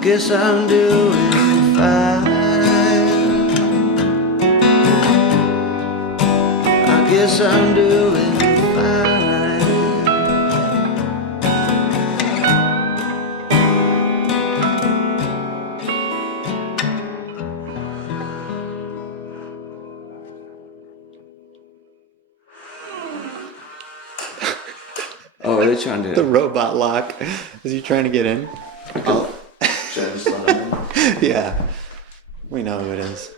guess I'm doing fine. I guess I'm doing fine. Oh, are they trying to... The robot lock. Is he trying to get in? Oh. Should I just let him in? Yeah. We know who it is.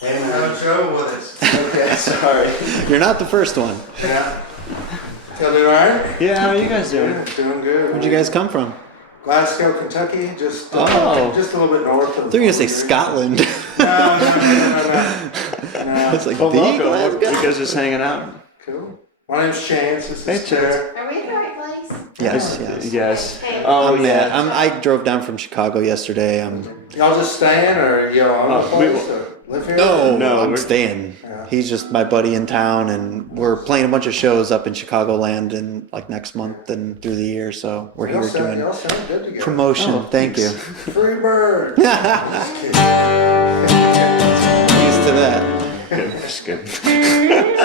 Hey, have trouble with us. Okay, sorry. You're not the first one. Yeah. Still doing alright? Yeah, how are you guys doing? Yeah, doing good. Where'd you guys come from? Glasgow, Kentucky, just a little bit north of. They're gonna say Scotland. No. It's like Well, the welcome. Glasgow. You guys just hanging out? Cool. My name's Chance. This Hey, is Chair. Are we in the right place? Yes. Yes. Okay. Oh, I'm yeah. Matt. I drove down from Chicago yesterday. Y'all just staying, or y'all own the place, or live here? No, I'm we're- staying. Yeah. He's just my buddy in town, and we're playing a bunch of shows up in Chicagoland in like next month and through the year. So we're Y'all here sound doing good together. promotion. Oh, Thank you. Free bird. Used to that. Good. That's good. So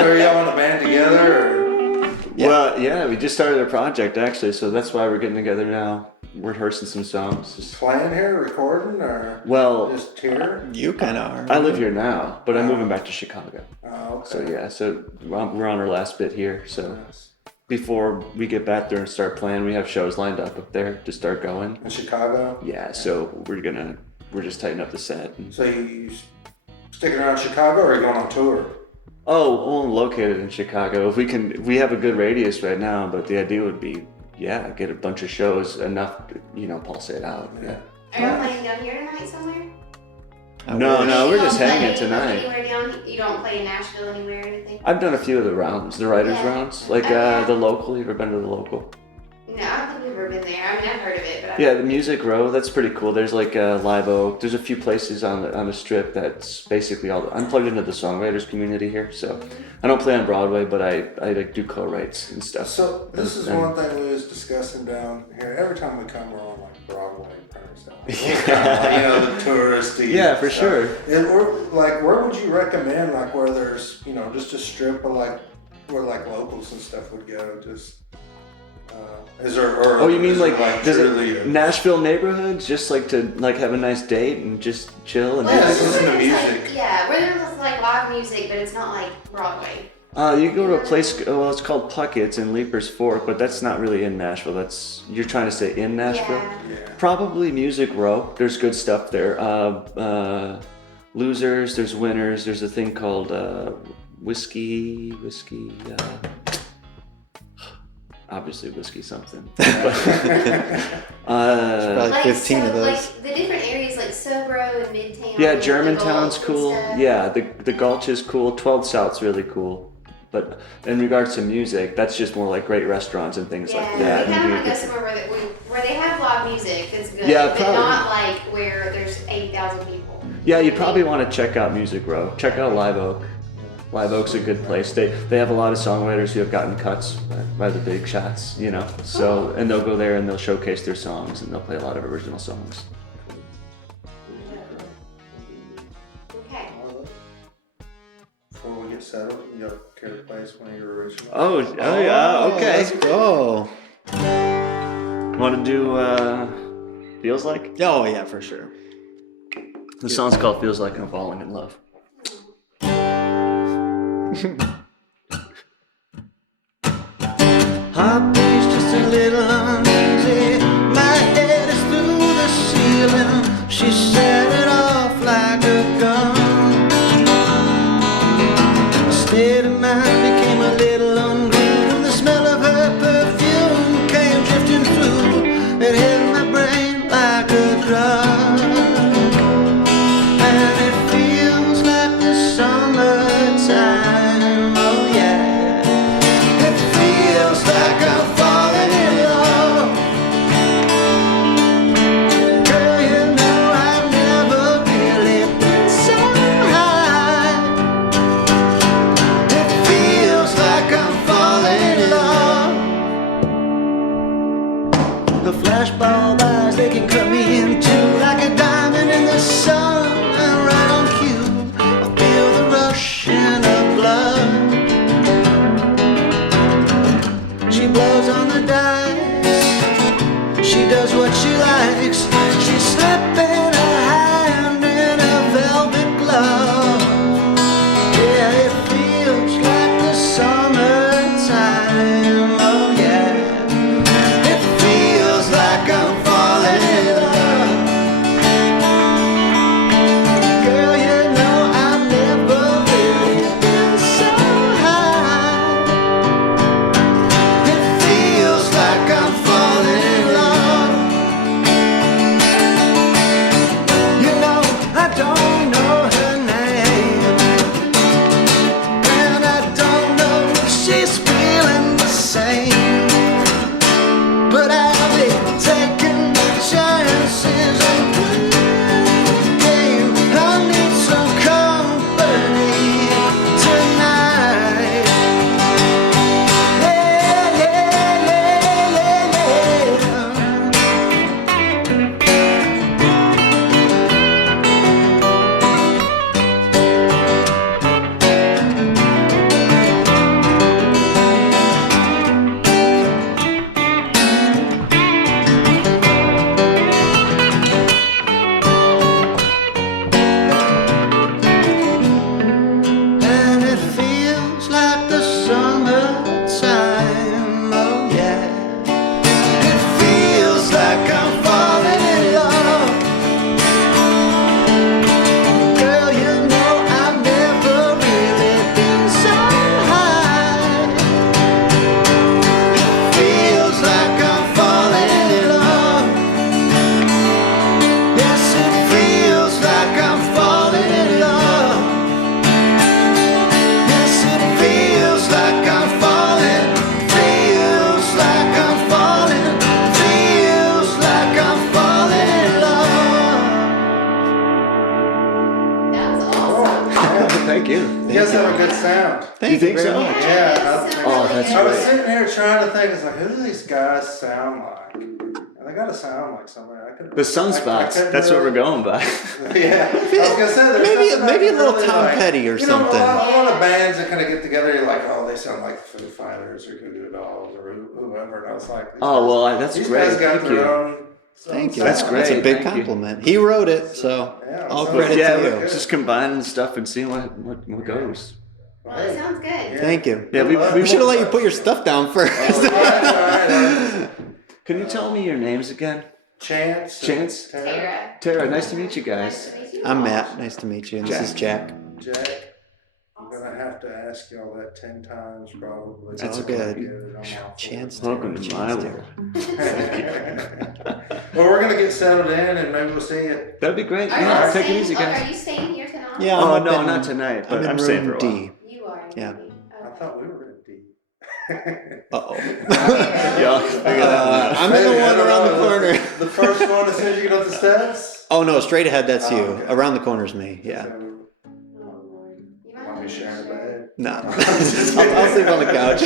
are y'all in a band together, or? Yeah. Well, yeah, we just started a project, actually, so that's why we're getting together now. We're rehearsing some songs. Just... Playing here, recording, or Well, just here? You kind of are. I live here now, but I'm moving back to Chicago. Oh, okay. So, yeah, so we're on our last bit here, so... Nice. Before we get back there and start playing, we have shows lined up there to start going. In Chicago? Yeah, so we're just tightening up the set. And So you sticking around Chicago, or are you going on tour? Oh, well, located in Chicago. If we have a good radius right now, but the idea would be, get a bunch of shows, enough to, pulsate out. Yeah. Are you playing down here tonight somewhere? No, we're You just don't hanging play tonight. Anywhere down? You don't play in Nashville anywhere or anything? I've done a few of the rounds, the writers' rounds, like the local. You ever been to the local? No, I don't think we've ever been there. I mean, I've heard of it, but Yeah, the Music Row, that's pretty cool. There's like Live Oak. There's a few places on the strip that's basically I'm plugged into the songwriters community here, so I don't play on Broadway, but I like do co-writes and stuff. So this is one thing we was discussing down here. Every time we come, we're on like Broadway, the touristy. Yeah, for stuff. sure. And where would you recommend, like where there's, just a strip of like where like locals and stuff would go? Just is there? Or Oh, you mean is like there, does truly it Nashville neighborhoods just like to have a nice date and just chill and well, Yeah, it's listen to where there's, music. where there's like live music, but it's not like Broadway. You go to a place, it's called Puckett's in Leaper's Fork, but that's not really in Nashville. You're trying to say in Nashville? Yeah. Probably Music Row. There's good stuff there. Losers, there's winners. There's a thing called whiskey. Obviously whiskey something. Probably 15 of those. Like the different areas, like Sobro and Midtown. Yeah, and the Germantown's Gulch and cool. stuff. Yeah, the Gulch is cool. 12 South's really cool. But in regards to music, that's just more like great restaurants and things like that. We kind of want to go And somewhere where they have live music that's good, Yeah, but probably. not like where there's 8,000 people. yeah, you probably want to check out Music Row. Check out Live Oak. Live Oak's a good place. They have a lot of songwriters who have gotten cuts by the big shots, So and they'll go there and they'll showcase their songs and they'll play a lot of original songs. Okay. Before we get settled, you care to play us one of your originals? Oh yeah, okay. Let's go. Want to do Feels Like? Oh yeah, for sure. The song's called Feels Like I'm Falling in Love. Heartbeat's just a little uneasy. My head is through the ceiling. She set it off like a gun. State of mind became a little unruly when the smell of her perfume came drifting through. It hit my brain like a drug, and it feels like the summertime. have a good sound. Thank You think very so? much. Yeah. Oh, that's I was great. sitting here trying to think, it's like, who do these guys sound like? And they gotta sound like somebody. I couldn't. The Sunspots. That's what we're going by. Yeah, I was gonna say there's Maybe a little Tom Petty or you know, something. A lot of bands that kind of get together, you're like, oh, they sound like Foo Fighters or Goo Goo Dolls or whoever, and I was like, Oh, well, that's these great. guys got Thank their you. own. Thank you. That's That's great. a big Thank you. compliment. He wrote it, so Yeah, all so- credit Yeah, to we're you. just combining stuff and seeing what goes. Well, it sounds good. Thank you. Yeah, We should have let you put your stuff down first. All right. Can you tell me your names again? Chance. Chance? Tara. Tara, nice to meet you Nice guys. to meet you. I'm Matt. Nice to meet you. And this is Jack. Jack. I'm gonna have to ask y'all that 10 times probably. That's I'll good. get it on my Chance. Welcome to my Chance world. Well, we're gonna get settled in and maybe we'll see you. That'd be great. Are, Yeah, you take it staying, easy, are guys. you staying here tonight? Yeah. Oh, I'm no, up in- not tonight, but I'm I'm in staying for room a while. D. You are. Yeah. I thought we were in D. Uh-oh. Yeah, figure that one out. I'm in the Maybe, I one don't around the know. corner. The first one as soon as you get up the steps? Oh, no, straight ahead, that's you. Oh, okay. Around the corner's me, yeah. So, Oh, Lord. You might want me want to sharing share. my head? No. I'll sleep on the couch.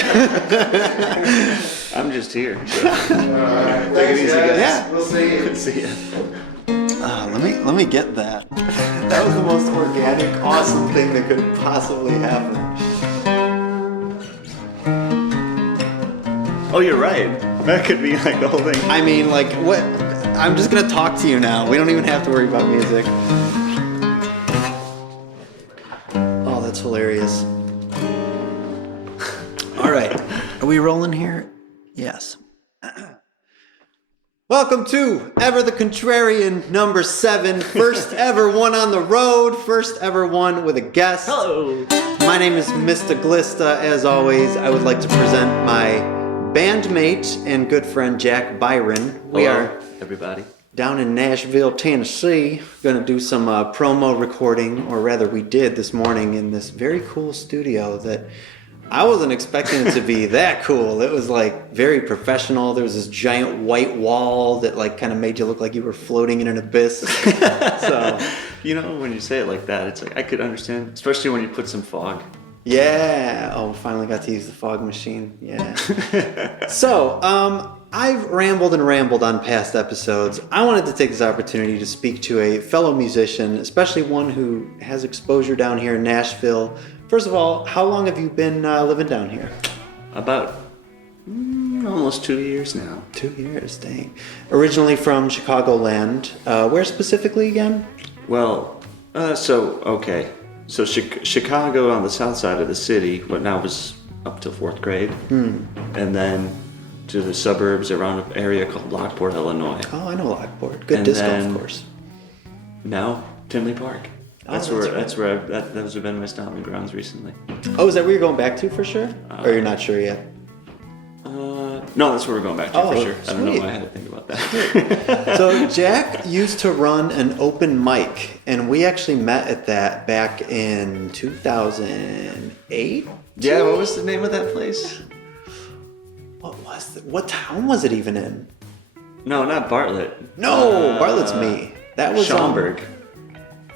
I'm just here. So. Alright, Take it thanks, easy, guys. guys. Yeah. We'll see you. See ya. Let me get that. That was the most organic, awesome thing that could have possibly happened. Oh, you're right. That could be like the whole thing. I mean, like, what? I'm just gonna talk to you now. We don't even have to worry about music. Oh, that's hilarious. All right, are we rolling here? Yes. Welcome to Ever the Contrarian number 7. First ever one on the road. First ever one with a guest. Hello. My name is Mista Glista. As always, I would like to present my bandmate and good friend Jack Byron. We Hello, are everybody. down in Nashville, Tennessee. Going to do some promo recording, or rather we did this morning in this very cool studio that I wasn't expecting it to be that cool. It was like very professional. There was this giant white wall that like kind of made you look like you were floating in an abyss. So, You know, when you say it like that, it's like I could understand, especially when you put some fog. yeah. Oh, finally got to use the fog machine. Yeah. So, I've rambled and rambled on past episodes. I wanted to take this opportunity to speak to a fellow musician, especially one who has exposure down here in Nashville. First of all, how long have you been living down here? About almost 2 years now. 2 years, dang. Originally from Chicagoland. Where specifically again? Well, So Chicago on the south side of the city, what now was up till 4th grade. And then to the suburbs around an area called Lockport, Illinois. Oh, I know Lockport. Good And disc then- golf course. Now, Tinley Park. That's Oh, that's where those have been my stomping grounds recently. Oh, is that where you're going back to for sure? Or you're not sure yet? No, that's where we're going back to Oh, for sure. I don't know sweet. why I had to think about that. So Jack used to run an open mic, and we actually met at that back in 2008. Yeah, what was the name of that place? What town was it even in? No, not Bartlett. No, Bartlett's me. That was Schaumburg.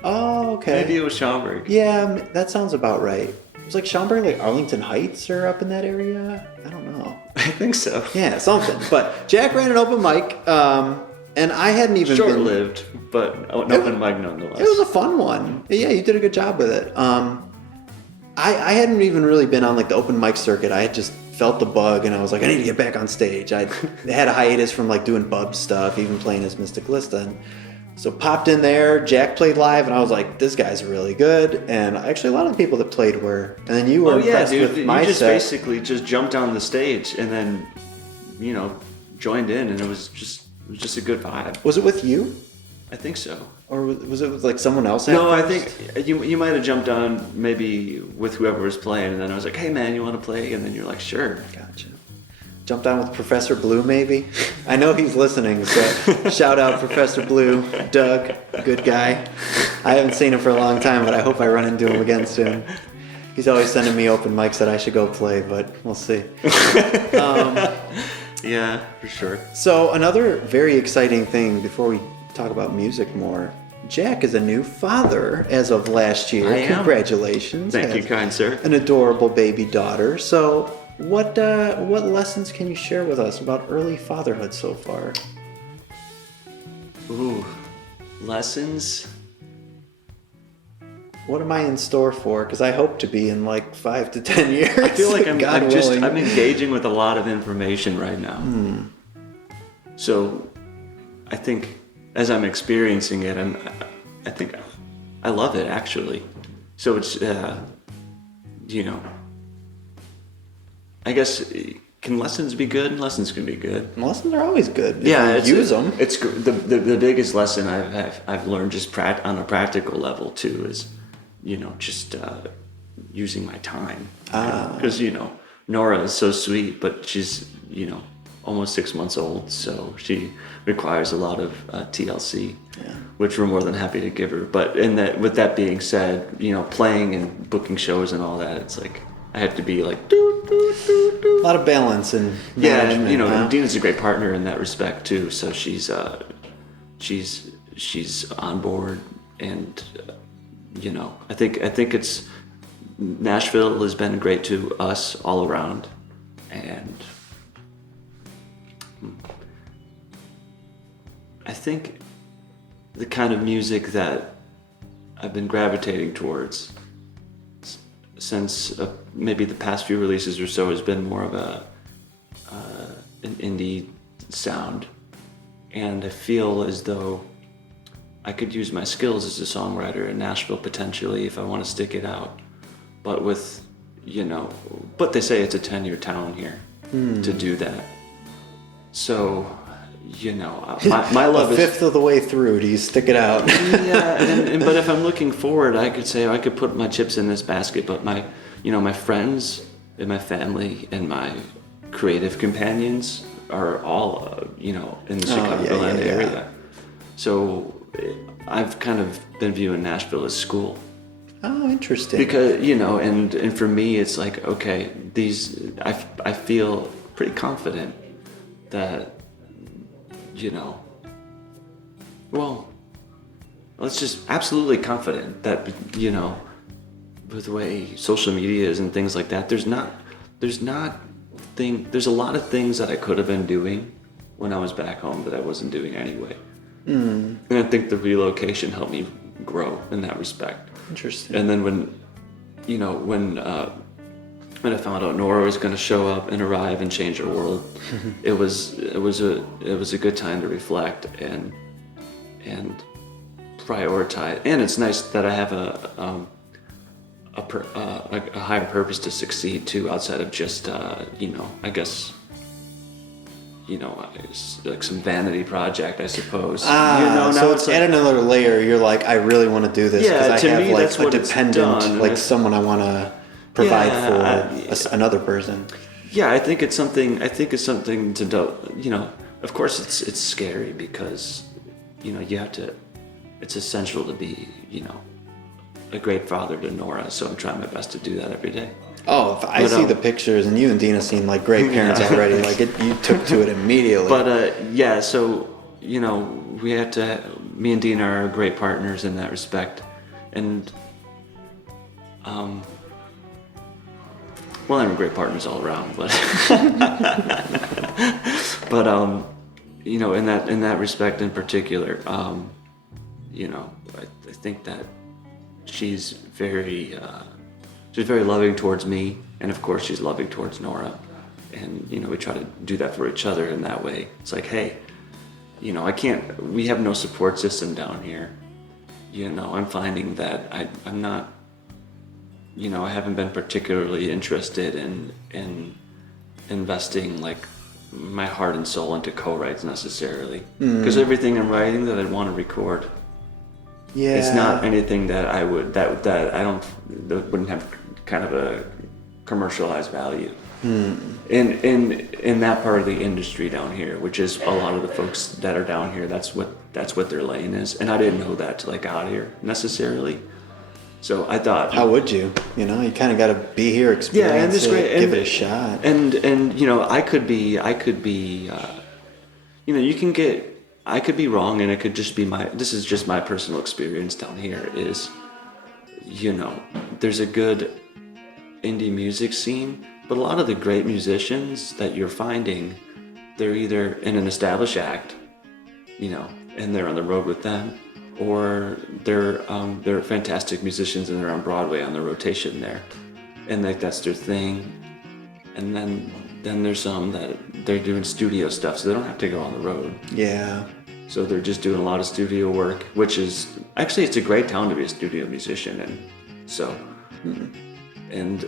Oh, okay. Maybe it was Schaumburg. Yeah, that sounds about right. It was like Schaumburg, like Arlington Heights, or up in that area. I don't know. I think so. Yeah, something. But Jack ran an open mic, and I hadn't even been. Short-lived, but an open mic nonetheless. It was a fun one. Yeah, you did a good job with it. I hadn't even really been on like the open mic circuit. I had just felt the bug, and I was like, I need to get back on stage. I had a hiatus from like doing bub stuff, even playing as Mista Glista. And so popped in there. Jack played live, and I was like, this guy's really good. And actually, a lot of the people that played were. And then you were Oh yeah, impressed dude! with You my just set. basically just jumped on the stage and then, joined in, and it was just a good vibe. Was it with you, I think so. or was it with like someone else? No, I first? think you might have jumped on maybe with whoever was playing, and then I was like, hey man, you want to play? And then you're like, sure. Gotcha. Jumped on with Professor Blue, maybe. I know he's listening, so shout out Professor Blue, Doug, good guy. I haven't seen him for a long time, but I hope I run into him again soon. He's always sending me open mics that I should go play, but we'll see. Yeah, for sure. So another very exciting thing before we talk about music more, Jack is a new father as of last year. I am. Congratulations. Thank you, Has kind sir. An adorable baby daughter. So, what lessons can you share with us about early fatherhood so far? Ooh, lessons? What am I in store for? Because I hope to be in like 5 to 10 years. I feel like I'm willing. engaging with a lot of information right now. So I think as I'm experiencing it, I think I love it actually. So it's, I guess, can lessons be good? Lessons can be good. Lessons are always good. Yeah, use them. It's the biggest lesson I've learned just on a practical level too is, just using my time. Because Nora is so sweet, but she's almost 6 months old, so she requires a lot of TLC, which we're more than happy to give her. But with that being said, playing and booking shows and all that, it's like I have to be like A lot of balance and management. and Dina's a great partner in that respect too. So she's on board, and I think it's Nashville has been great to us all around, and I think the kind of music that I've been gravitating towards since maybe the past few releases or so has been more of an indie sound, and I feel as though I could use my skills as a songwriter in Nashville potentially if I want to stick it out, but but they say it's a 10-year town here to do that. So my love a is fifth of the way through. Do you stick it out? yeah, but if I'm looking forward, I could say I could put my chips in this basket. But my friends and my family and my creative companions are all in the Chicagoland area. So I've kind of been viewing Nashville as school. Oh, interesting. Because and for me, it's like okay, I feel pretty confident that. It's just absolutely confident that, with the way social media is and things like that, there's a lot of things that I could have been doing when I was back home that I wasn't doing anyway. And I think the relocation helped me grow in that respect. Interesting. And then when I found out Nora was going to show up and arrive and change her world, it was a good time to reflect and prioritize. And it's nice that I have a higher purpose to succeed too, outside of just I guess like some vanity project, I suppose. So it's at another layer. You're like, I really want to do this because I have like a dependent, like someone I want to provide for another person. Yeah, I think it's something to do. Of course, it's scary because you have to. It's essential to be a great father to Nora. So I'm trying my best to do that every day. Oh, I see the pictures, and you and Dina seem like great parents already. Like you took to it immediately. But so we have to. Me and Dina are great partners in that respect, and well, I'm great partners all around, but in that respect in particular, I think that she's very loving towards me, and of course she's loving towards Nora, and we try to do that for each other in that way. It's like, hey, we have no support system down here. I'm finding that I'm not. I haven't been particularly interested in investing like my heart and soul into co-writes necessarily, because everything I'm writing that I'd want to record, it's not anything that I would that wouldn't have kind of a commercialized value in that part of the industry down here, which is a lot of the folks that are down here. That's what their lane is, and I didn't know that till I got here necessarily. So I thought, how would you? You kind of got to be here, experience it, give it a shot. And I could be. You can get I could be wrong, and it could just be this is just my personal experience down here is, there's a good indie music scene, but a lot of the great musicians that you're finding, they're either in an established act, and they're on the road with them, or they're fantastic musicians and they're on Broadway on the rotation there, and that's their thing. And then there's some that they're doing studio stuff, so they don't have to go on the road. Yeah. So they're just doing a lot of studio work, which is actually, it's a great town to be a studio musician, and so and a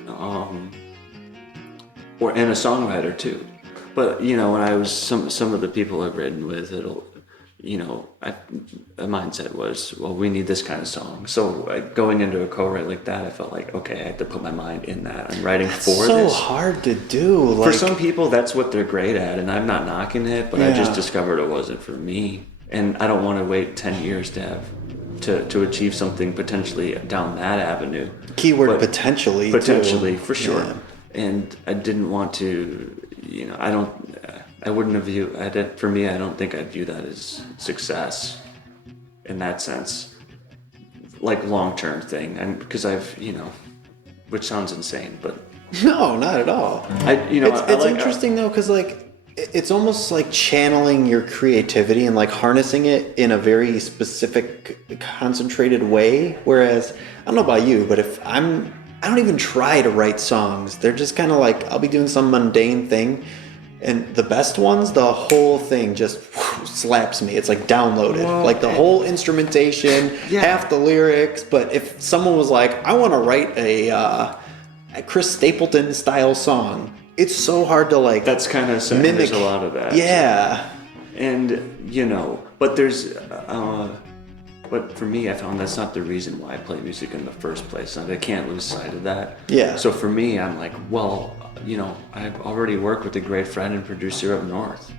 songwriter too. But when I was some of the people I've written with, a mindset was, well, we need this kind of song. So going into a co-write like that, I felt like, okay, I had to put my mind in that. I'm writing for so this. So hard to do. For some people, that's what they're great at, and I'm not knocking it, but I just discovered it wasn't for me. And I don't want to wait 10 years to achieve something potentially down that avenue. Keyword potentially. Potentially, too. For sure. Yeah. And I didn't want to, I wouldn't have viewed, for me, I don't think I'd view that as success in that sense, like long-term thing. And because which sounds insane, but. No, not at all. It's interesting though, because it's almost like channeling your creativity and like harnessing it in a very specific, concentrated way. Whereas, I don't know about you, but I don't even try to write songs. They're just kind of like, I'll be doing some mundane thing. And the best ones, the whole thing just slaps me. It's like downloaded. Well, like the whole instrumentation, half the lyrics. But if someone was like, I want to write a Chris Stapleton style song, it's so hard to that's kind of mimic. There's a lot of that. Yeah. And, but there's, but for me, I found that's not the reason why I play music in the first place. And I can't lose sight of that. Yeah. So for me, I'm like, well, I've already worked with a great friend and producer up north.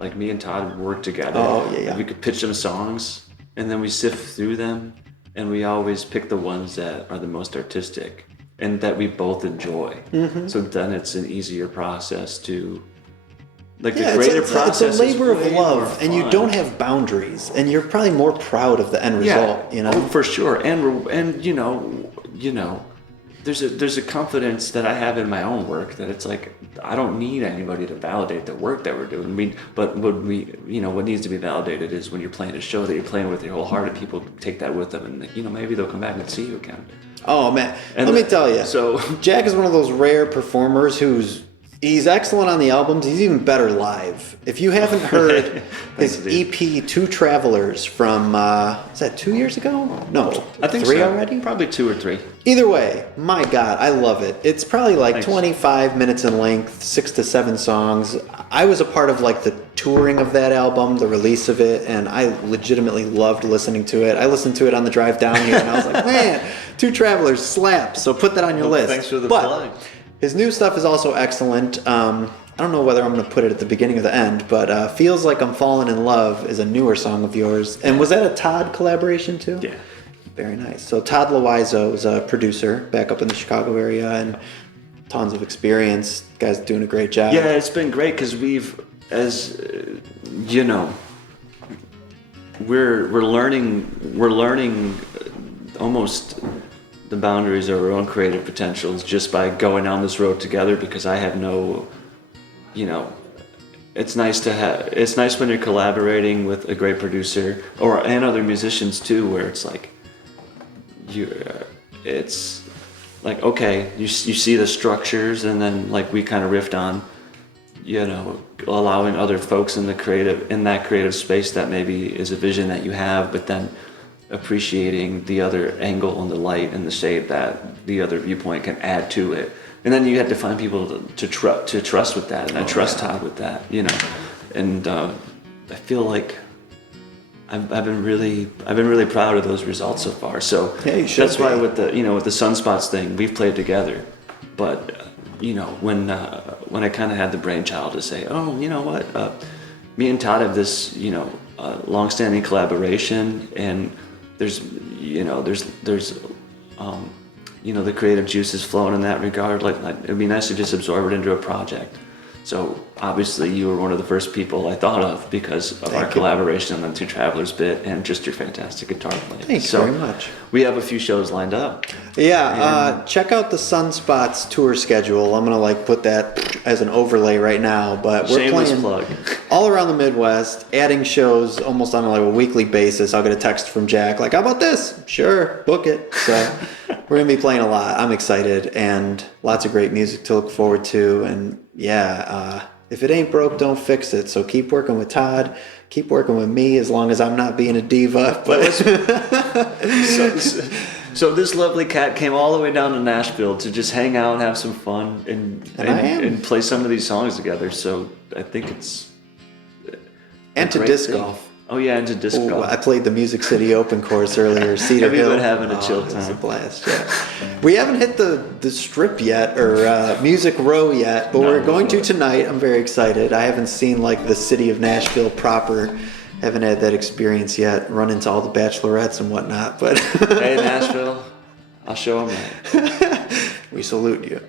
Like me and Todd work together. Oh, yeah. We could pitch them songs, and then we sift through them, and we always pick the ones that are the most artistic and that we both enjoy. Mm-hmm. So then it's an easier process to, the creative process. It's a labor is of love, and you fun. don't have boundaries, and you're probably more proud of the end result. Oh, for sure. And there's a confidence that I have in my own work that it's like I don't need anybody to validate the work that we're doing. What needs to be validated is when you're playing a show that you're playing with your whole heart, and people take that with them, and maybe they'll come back and see you again. Oh man, let me tell you. So Jack is one of those rare performers he's excellent on the albums. He's even better live. If you haven't heard his EP, Two Travelers, from, is that 2 years ago? No, I think 3 so. already? Probably 2 or 3. Either way, my God, I love it. It's probably Thanks. 25 minutes in length, 6 to 7 songs. I was a part of the touring of that album, the release of it, and I legitimately loved listening to it. I listened to it on the drive down here, and I was like, man, Two Travelers slaps. So put that on your list. Thanks for the But plug. His new stuff is also excellent. I don't know whether I'm going to put it at the beginning or the end, but Feels Like I'm Falling in Love is a newer song of yours. And was that a Todd collaboration too? Yeah. Very nice. So Todd Loizo is a producer back up in the Chicago area and tons of experience. Guy's doing a great job. Yeah, it's been great because we're learning almost the boundaries of our own creative potentials just by going down this road together, because I have no, it's nice when you're collaborating with a great producer and other musicians too, where it's like it's like, okay, you see the structures, and then we kind of riffed on, allowing other folks in that creative space that maybe is a vision that you have, but then appreciating the other angle and the light and the shade that the other viewpoint can add to it. And then you have to find people to trust with that, and I trust Todd with that, and I feel like I've been really proud of those results so far. So yeah, you should that's why with the Sunspots thing, we've played together, but when I kind of had the brainchild to say, oh, you know what, me and Todd have this long-standing collaboration, and there's the creative juices flowing in that regard. Like it'd be nice to just absorb it into a project. So obviously you were one of the first people I thought of because of our you. collaboration on the Two Travelers bit and just your fantastic guitar playing. Thanks very much. We have a few shows lined up. Yeah, check out the Sunspots tour schedule. I'm gonna put that as an overlay right now, but we're Shameless playing plug. all around the Midwest, adding shows almost on a weekly basis. I'll get a text from Jack how about this? Sure, book it. So we're gonna be playing a lot. I'm excited, and lots of great music to look forward to. And if it ain't broke, don't fix it. So keep working with Todd. Keep working with me as long as I'm not being a diva. But So this lovely cat came all the way down to Nashville to just hang out and have some fun and play some of these songs together. So I think it's and to disc golf. Oh yeah, and to disc golf. I played the Music City Open course earlier, Cedar Have you Hill. been having a chill It was time? a blast, yeah. We haven't hit the strip yet, or Music Row yet, but we're going to tonight. I'm very excited. I haven't seen the city of Nashville proper. Haven't had that experience yet. Run into all the bachelorettes and whatnot, but Hey Nashville, I'll show them that. we salute you.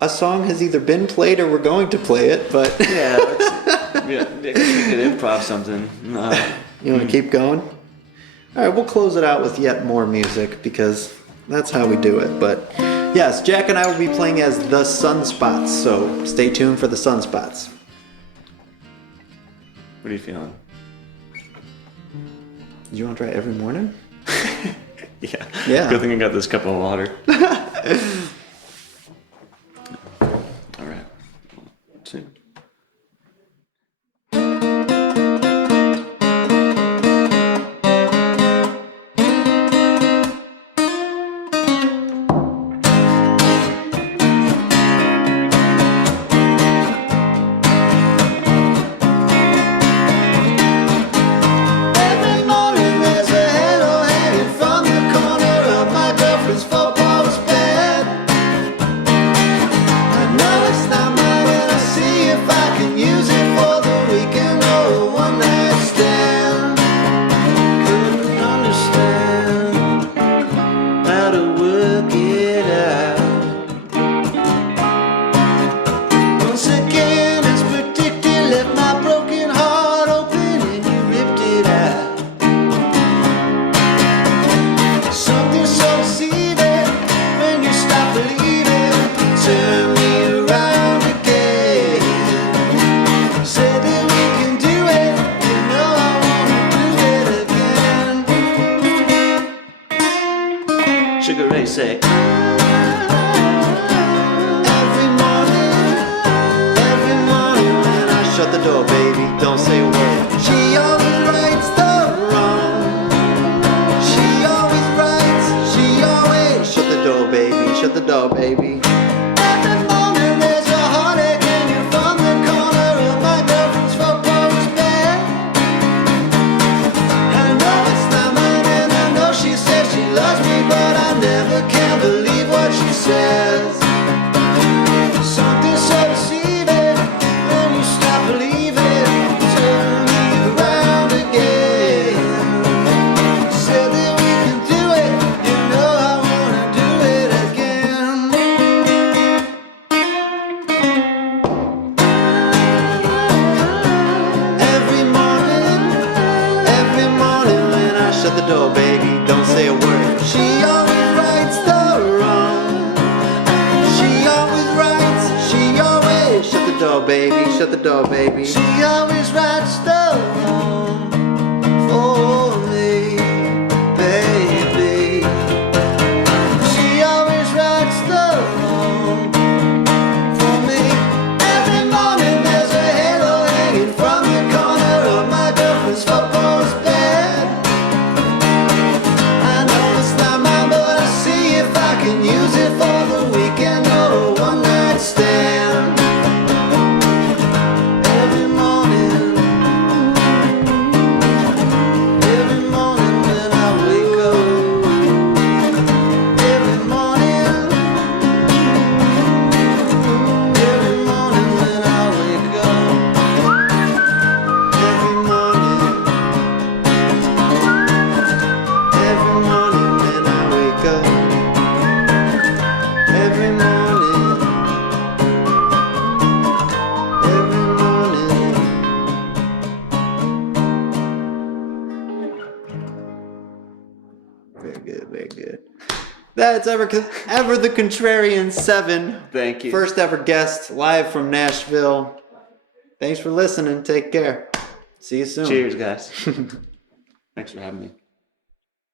A song has either been played or we're going to play it, but Yeah, I guess we could improv something. you want to keep going? All right, we'll close it out with yet more music because that's how we do it. But yes, Jack and I will be playing as the Sunspots, so stay tuned for the Sunspots. What are you feeling? Do you want to try every morning? Yeah. Yeah. Good thing I got this cup of water. All right. 1, 2. Every morning there's a halo hanging from the corner of my girlfriend's four-post bed. I know it's not mine and I see if I can use it for the weekend or a one-night stand. Couldn't understand how to work it out. Once again, as predicted, left my broken heart open and you ripped it out. Something so deceiving when you stop believing. Turn me around again. Said that we can do it. You know I wanna do it again. Sugar Ray say. Every morning when I Shut the door, baby. Don't say a word. She always rights the wrong. She always rights. She always. Shut the door, baby. Shut the door, baby. Every morning there's a heartache and you're from the corner of my girlfriend's four-post bed. I know it's not mine and I know she says she loves me, but I never can believe what she says. Something so deceiving when you stop believing. Turn me around again. Said that we can do it. You know I wanna do it again. Every morning when I Shut the door, baby. Don't say a word. she always rights the wrong. She always rights. She always. Shut the door, baby. Shut the door, baby. She always rights the wrong for me, baby. She always rights the wrong for me. Every morning there's a halo hanging from the corner of my girlfriend's four-post bed. I know it's not mine, but I see if I can use it for the weekend or a one-night stand. Every morning That's ever the Contrarian 7. Thank you. First ever guest live from Nashville. Thanks for listening. Take care. See you soon. Cheers, guys. Thanks for having me.